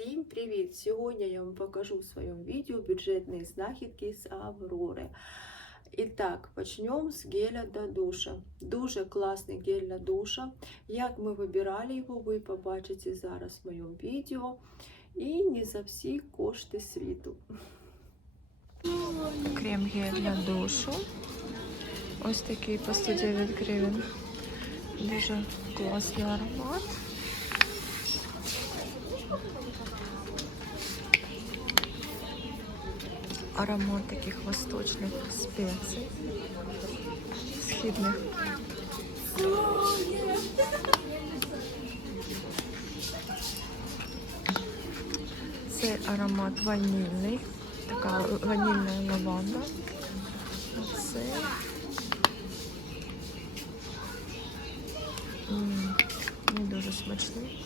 Всім привіт! Сьогодні я вам покажу в своєму відео бюджетні знахідки з Аврори. І так, почнемо з геля для душа. Дуже класний гель для душа. Як ми вибирали його, ви побачите зараз в моєму відео. І не за всі кошти світу. Крем гель для душу. Ось такий по 109 гривень. Дуже класний аромат. Аромат таких восточних спецій, східних. Цей аромат ванільний, така ванільна лаванда. А це М, не дуже смачний.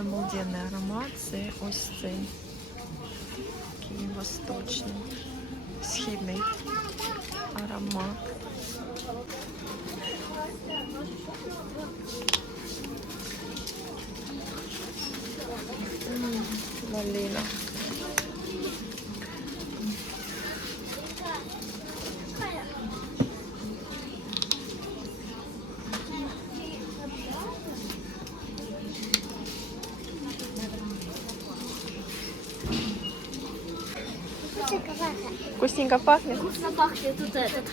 Обалденний аромат це ось цей такий восточний, східний аромат. Малина. Вкусненько пахнет? Вкусно пахнет тут этот.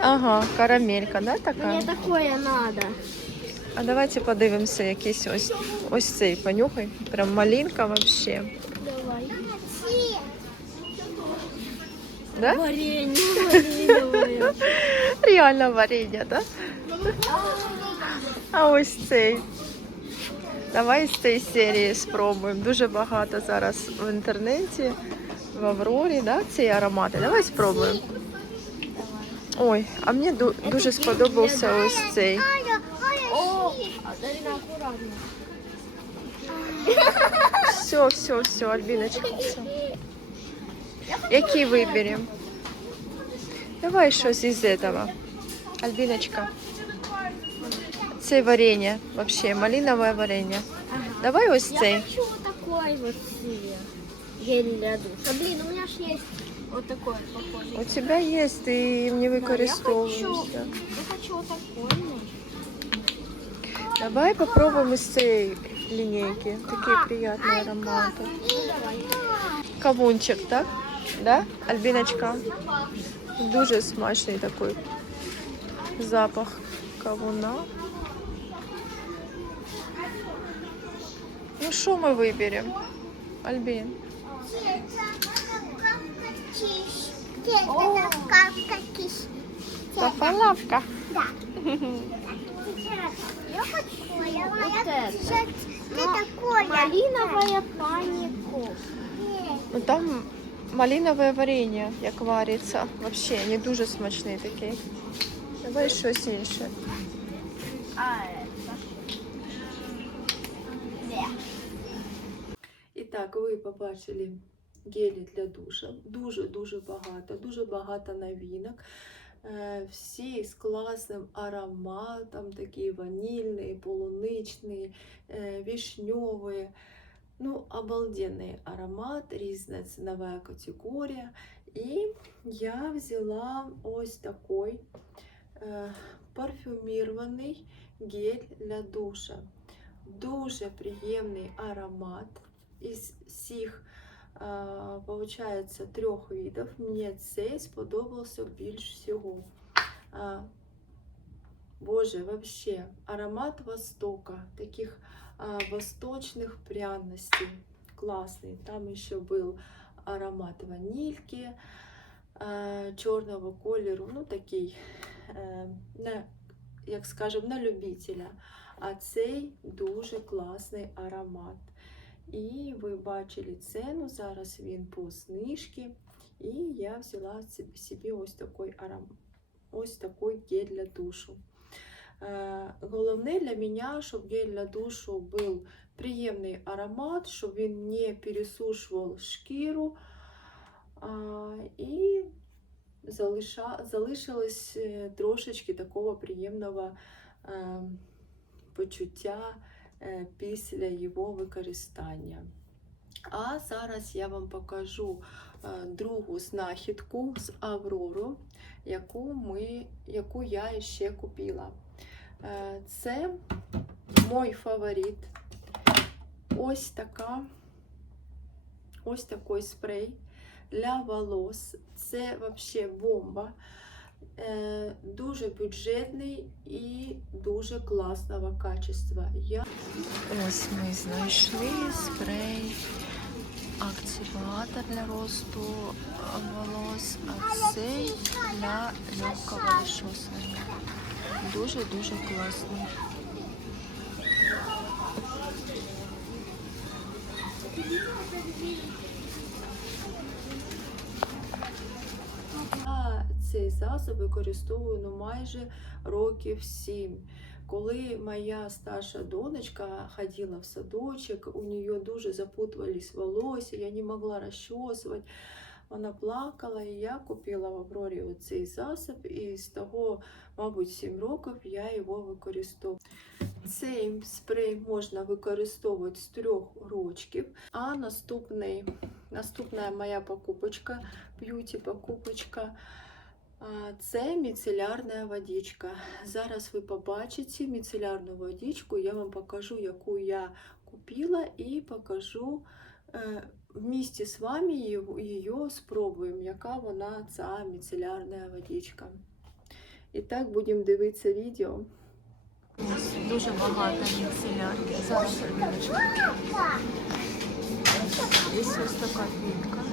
Ага, карамелька, да, така? Мне такое надо. А давайте подивимося якийсь ось ось цей понюхай. Прям малинка вообще. Давай. Да? Варенье малиновое. Реально варення, да? А ось цей. Давай з цієї серії спробуємо. Дуже багато зараз в інтернеті, в Аврорі, да, ці аромати. Давай спробуємо. Ой, а мені ду- дуже сподобався ось цей. Все, все, все, Альбіночка. Все. Який виберемо? Давай щось із этого. Альбіночка. Це варенье, вообще, малиновое варенье. Давай ось Я хочу вот такой. Гель для душа. Блин, у меня ж есть вот такой похожий. У тебе є, ти їм не Да, я хочу, використовуєшся. я хочу вот такой. ну. Давай попробуємо з цієї лінійки. Такі приємні аромати. Ну, давай. Кавунчик, так? Да? Альбіночка? Дуже смачний такий запах кавуна. Ну що ми виберемо? Альбін? Папалавка. Я хочу это. Что такое? Малиновая панику. Ну там малинове варення, як вариться. Вообще не дуже смачний такий. Давай щось інше. А это? Не. І так, ви побачили гелі для душа. Дуже-дуже багато, дуже багато новинок. Е, Всі з класним ароматом, такі ванільні, полуничні, е, вишневі. Ну, обалденний аромат, різна цінова категорія. І я взяла ось такий е, парфюмірований гель для душа. Дуже приємний аромат із всіх, а, получається, трьох видів. Мені цей сподобався більш всього. А, Боже, вообще, аромат Востока, таких а, восточных пряностей. Классный. Там еще был аромат ванильки, а, черного колеру, ну такий, е, на, як скажем, на любителя. А цей дуже класний аромат. І ви бачили ціну, зараз він по знижці. І я взяла собі- ось такий аром... ось такий гель для душу. Е, Головне для мене, щоб гель для душу був приємний аромат, щоб він не пересушував шкіру. І залишилось е, трошечки такого приємного е, почуття після його використання. А зараз я вам покажу е, другу знахідку з Аврору, яку, ми, яку я ще купила. Е, Це мой фаворит. Ось така, ось такий спрей для волос. Це взагалі бомба. Е, Дуже бюджетний і дуже класного качества. Я Ось ми знайшли спрей активатор для росту волос, а цей для легкого розчосування. Дуже-дуже класний. Цей використовую ну, майже років сім. Коли моя старша донечка ходила в садочок, у нее дуже запутувались волосся, я не могла розчосувати. Вона плакала, і я купила в Аврорі цей засіб, і з того, мабуть, 7 років я його використовую. Цей спрей можна використовувати з трьох рочків, а наступний, наступна моя покупочка, б'юті покупочка. Це міцелярна водичка. Зараз ви побачите міцелярну водичку. Я вам покажу, яку я купила, і покажу е, вместе з вами її спробуємо, яка вона ця міцелярна водичка. І так будемо дивитися відео. Дуже багато міцелярки. Зараз ось така квітка.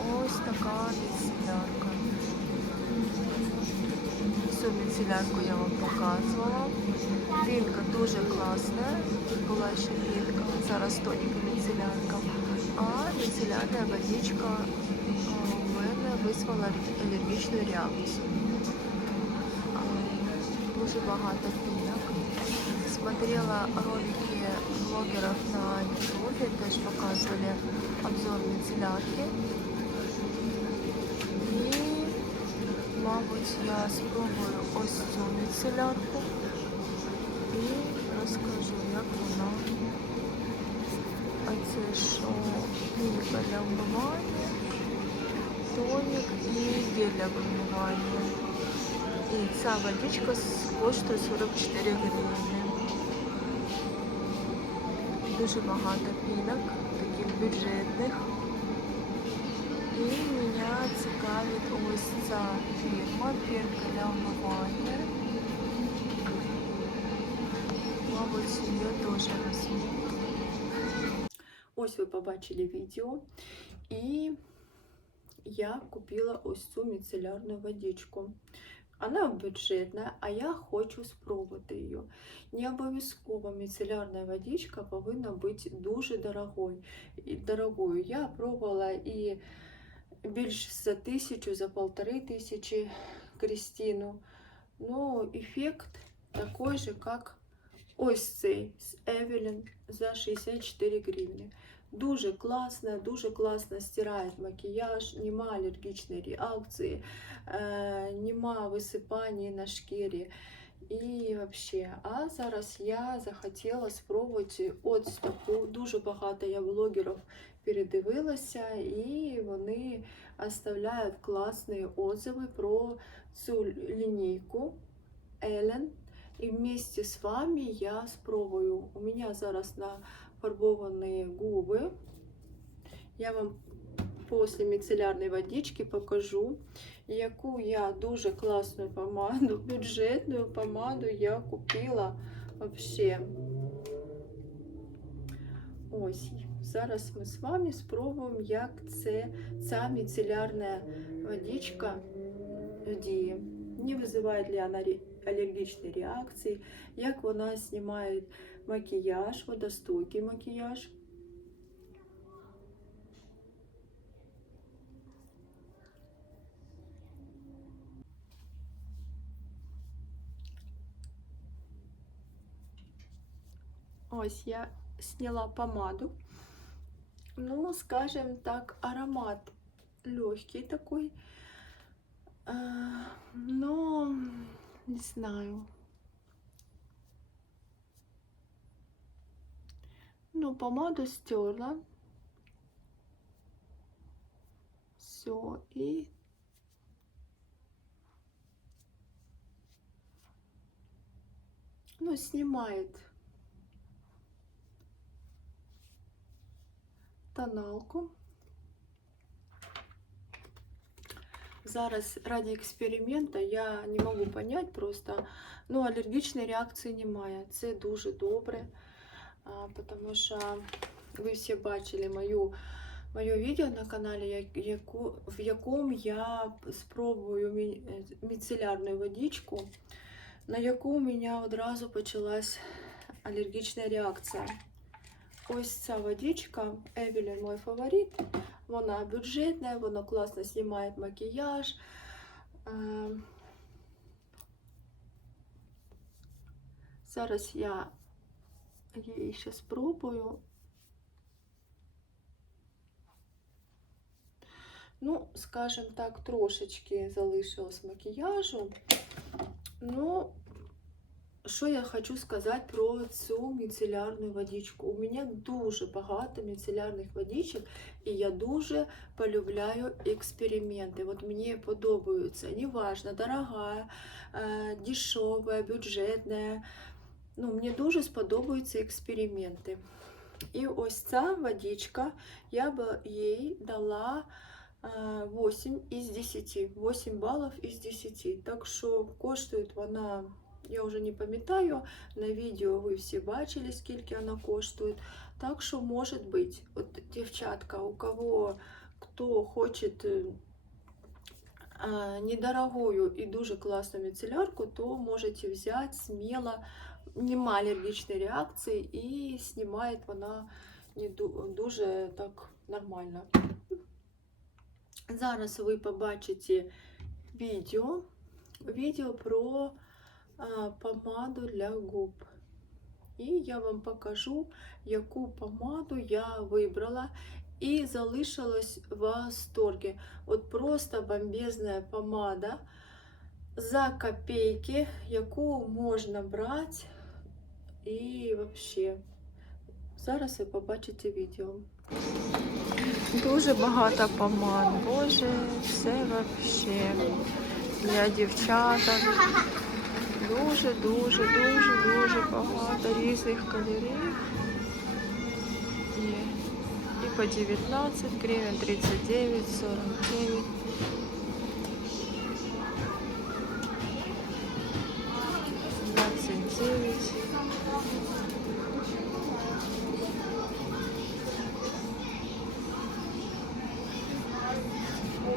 І ось така міцелярка. Цю міцелярку я вам показувала. Пінка дуже класна. Тут була ще пінка, зараз тоніка міцелярка. А міцелярна водичка у мене визвала алергічну реакцію. Дуже багато пінок. Смотрела ролики блогеров на YouTube, теж показували обзор міцелярки. І, мабуть, я спробую ось цю міцелярку і розкажу, як вона. А це що пінка для вмивання, тонік і гель для вмивання. І ця водичка коштує 44 гривні. Дуже багато пінок, таких бюджетних. І цікавить ось ця фірма, пінка для вмивання. Мабуть, її теж візьму. Ось ви побачили відео. І я купила ось цю міцелярну водичку. Вона бюджетна, а я хочу спробувати її. Не обов'язково міцелярна водичка повинна бути дуже дорогою. Дорогою. Я пробувала і більш за тисячу, за полтори тисячі Крістіну. Ну, ефект такой же, як ось цей з Evelyn за 64 гривні. Дуже класно, дуже класно стирає макіяж, нема алергічної реакції, е, нема висипання на шкірі. І вообще, а зараз я захотіла спробувати ось таку. Дуже багато я блогерів передивилася, і вони оставляють класні отзиви про цю лінійку Ellen. І вместе з вами я спробую. У мене зараз нафарбовані губи. Я вам після міцелярної водички покажу, яку я дуже класну помаду, бюджетну помаду я купила вообще. Ось. Зараз ми з вами спробуємо, як це, ця міцелярна водичка діє. Не визиває ли вона ре- алергічної реакції, як вона знімає макіяж, водостойкий макіяж. Ось я сняла помаду. Ну, скажем так, аромат легкий такой. Э, но не знаю. Ну, помаду стерла. Все, и ну, снимает тоналку. Зараз раді експеримента я не можу понять просто, ну, алергічної реакції немає. Це дуже добре, тому що ви всі бачили мою, моє відео на каналі, яку, в якому я спробую мі- міцелярну водичку, на яку у мене одразу почалась алергічна реакція. Ось ця водичка, Евелін мой фаворит. Вона бюджетна, вона класно знімає макіяж. Е, Зараз я її ще спробую. Ну, скажімо так, трошечки залишилось макіяжу. Ну, що я хочу сказати про цю міцелярну водичку? У мене дуже багато міцелярних водичок, і я дуже полюбляю експерименти. От мені подобаються. Неважно, дорога, е, дешева, бюджетна. Ну, мені дуже сподобаються експерименти. І ось ця водичка, я б їй дала е, 8 із 10. 8 балів із 10. Так що коштує вона, я вже не пам'ятаю, на відео ви всі бачили, скільки вона коштує. Так що, може бути, от дівчатка, у кого хто хоче е, а, недорогую и дуже классную мицеллярку, то можете взять смело, нема алергічної реакції і знімає вона не ду- дуже так нормально. Зараз ви побачите відео, відео про а, помаду для губ. І я вам покажу, яку помаду я вибрала і залишилась в восторге. От просто бомбезна помада за копейки, яку можна брати і вообще. Зараз ви побачите відео. Дуже багато помад. Боже, це вообще для дівчаток. Дуже, дуже, дуже, дуже багато різних кольорів. І, і по 19 гривень, 39, 49. Двадцять девять.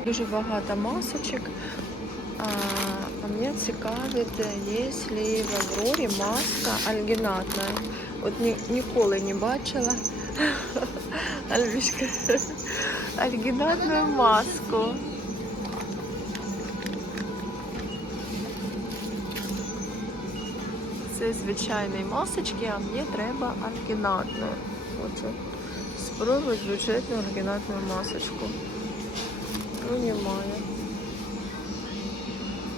Дуже багато масочок. Мене цікавить, є ли в Аврорі маска альгінатна. От ні, ніколи не бачила. Альбішка. Альгінатну маску. Це звичайні масочки, а мені треба альгінатну. Хочу спробувати бюджетну альгінатну масочку. Ну, немає.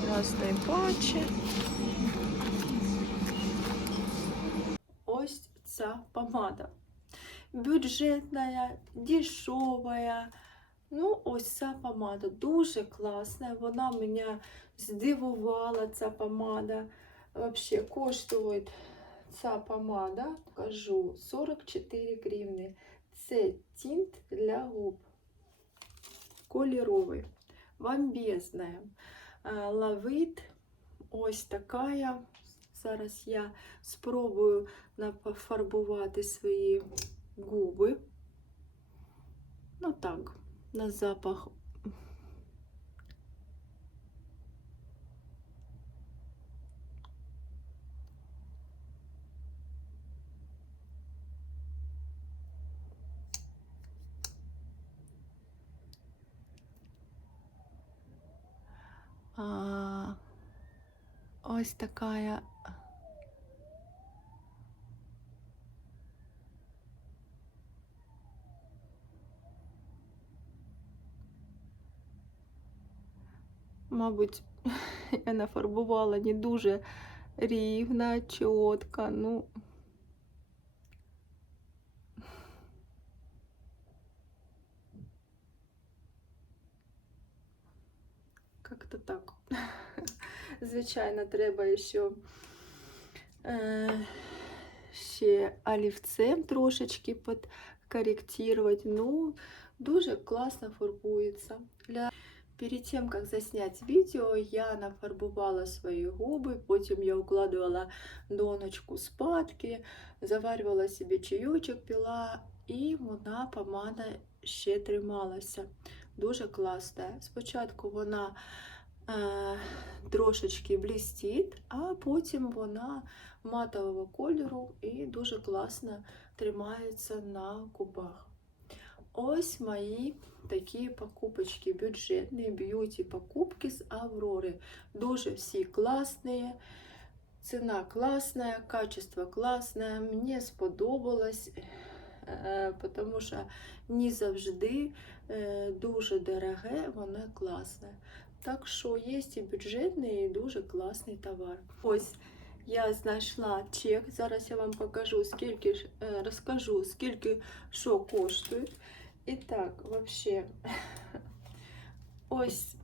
Разные патчі. Ось ця помада. Бюджетна, дешева. Ну, ось ця помада дуже класна. Вона мене здивувала, ця помада. Вообще коштує ця помада, кажу, 44 гривни. Це тінт для губ. Кольоровий, бомбезна. Е, Лавит ось така. Зараз я спробую нафарбувати свої губи. Ну так, на запах. Ось така. Мабуть, я нафарбувала не дуже рівно, чітко. Ну, Звичайно, треба ще, е, ще олівцем трошечки подкорректировать. Ну, дуже класно фарбується. Для... Перед тем, как заснять видео, я нафарбувала свої губи, потім я укладывала доночку спадки, заварювала собі чайочок, пила, і вона помада ще трималася. Дуже класна. Спочатку вона трошечки блістить, а потім вона матового кольору і дуже класно тримається на губах. Ось мої такі покупочки, бюджетні б'юті покупки з Аврори. Дуже всі класні. Ціна класна, качество класне. Мені сподобалось, е, тому що не завжди е, дуже дороге, воно класне. Так що є і бюджетний, і дуже класний товар. Ось я знайшла чек. Зараз я вам покажу, скільки е, розкажу, скільки що коштує. І так, вообще, ось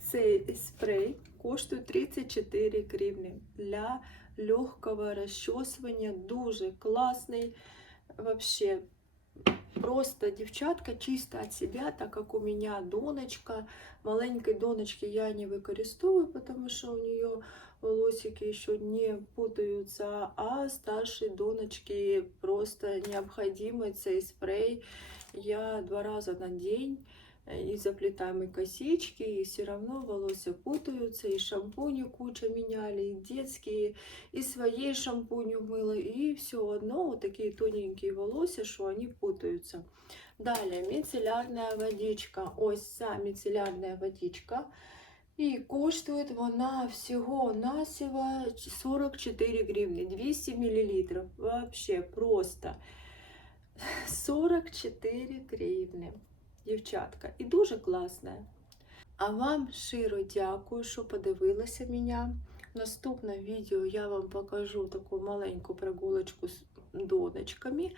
цей спрей коштує 34 гривні для легкого розчосування. Дуже класний. Вообще, просто девчатка чисто от себя, так как у меня доночка. Маленькой доночки я не використовую, потому что у нее волосики еще не путаются, а старшей доночки просто необходимый цей спрей. Я два раза на день и заплетаем и косички, и все равно волосы путаются, и шампуни куча меняли, и детские, и своей шампунью мыла, и все одно вот такие тоненькие волосы, что они путаются. Далее, мицеллярная водичка. Ось ця мицеллярная водичка. І коштує вона всього-навсього 44 гривні, 200 мл. Вообще просто 44 гривні. Дівчатка. І дуже класна. А вам щиро дякую, що подивилися мене. Наступне відео я вам покажу таку маленьку прогулочку з донечками.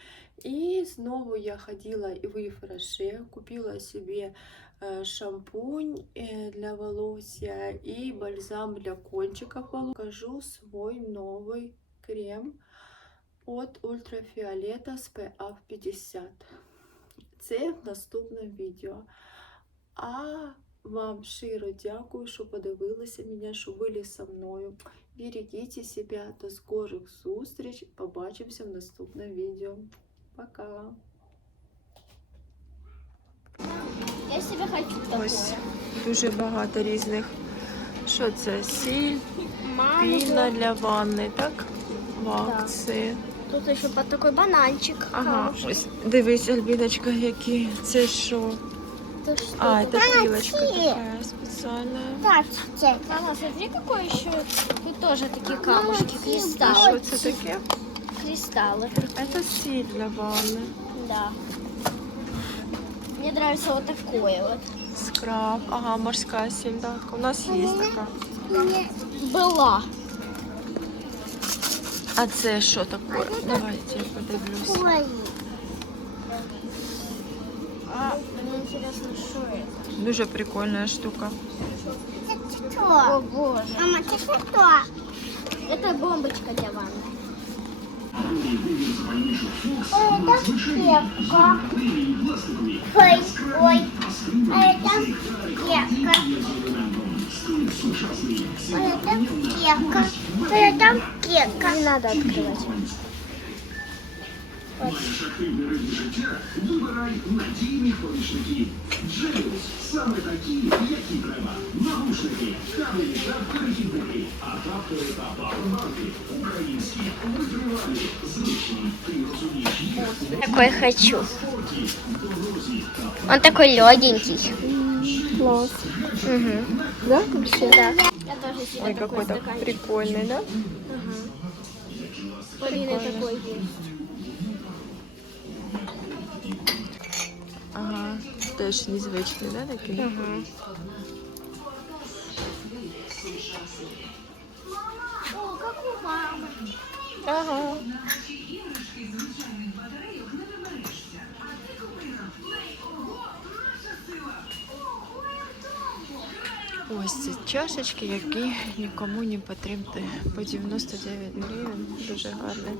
І знову я ходила і в Ифраше, купила собі е, шампунь е, для волосся і бальзам для кончиков волос. Покажу свой новий крем от ультрафіолета SPF 50. Це в наступному відео. А вам щиро дякую, що подивилися мене, що були зі мною. Берегіть себе, до скорих зустріч. Побачимося в наступному відео. Пока! Я себе хочу такое. Ось дуже багато різних. Що це? Сіль, піна для ванни, так? В акції. Тут еще под такой бананчик. Ага, хороший. ось дивись, Альбіночка, які. Це що? Это что? А, это? це пилочка така спеціальна. Здравствуйте. Мама, смотри, какой еще. Тут тоже такие камушки, Що кристаллы. це таке? Кристаллы. Це сіль для ванни. Да. Мне нравится вот такое вот. Скраб. Ага, морська сіль, так. У нас є така. Была. А це що таке? Давайте я подивлюсь. А, мне интересно, что это? Дуже прикольна штука. это О, что? боже. Мама, это что? Это бомбочка для ванны. Это кепка. Ой, ой. А это кепка. кека. там кека. Не надо открывать. Вот. Шахи бережні життя, вибирай надійних помічників. Джинс саме такі, які треба. Навушники, камені та перехідники, адаптери та пауербанки. Українські витривалі, зручні, ти розумієш, як Такой хочу. Он такой легенький. Класс. Угу. Да, вообще? Да. Я тоже себе Ой, такой какой-то прикольный, да? Ага. Полина такой есть. Теж незвичний, да, такий? Ага. О, как у мамы. Ага. Ось ці чашечки, які нікому не потрібні. По 99 гривень. Дуже гарні.